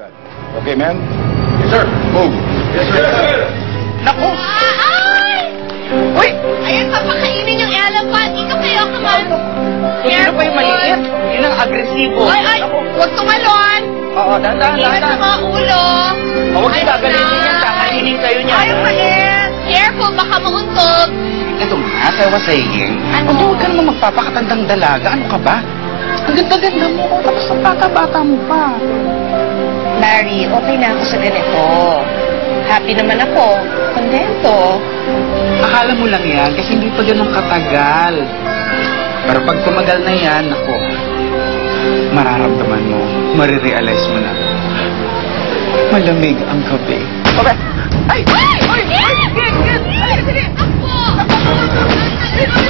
Good. Okay, man? Yes, sir. Move. Yes, sir. Naku! Ay! Uy! Ayun, papakainin yung elephant. Ikaw kayo, kaman. Sino pa yung maliit? Yun ang agresibo. Ay! Huwag tumalon! Oo, dahan-dahan. Ingat sa mga ulo. Huwag yung gagalinin yan. Kakainin kayo niya. Ay, palit! Careful, baka mauntog. Ito nga, as I was saying, Ano? huwag ka naman magpapakatandang dalaga. Ano ka ba? Ang ganda-ganda mo. Tapos ang bata-bata mo pa. Larry, okay na ako sa ganito. Happy naman ako. Kontento. Akala mo lang yan kasi hindi pa ganun katagal. Pero pag tumagal na yan, ako, mararamdaman mo, marirealize mo na, malamig ang gabi. Okay. Ay! Ay! Ay! Ay! Ay! Ay! Ay! Ay! Ay! Ay!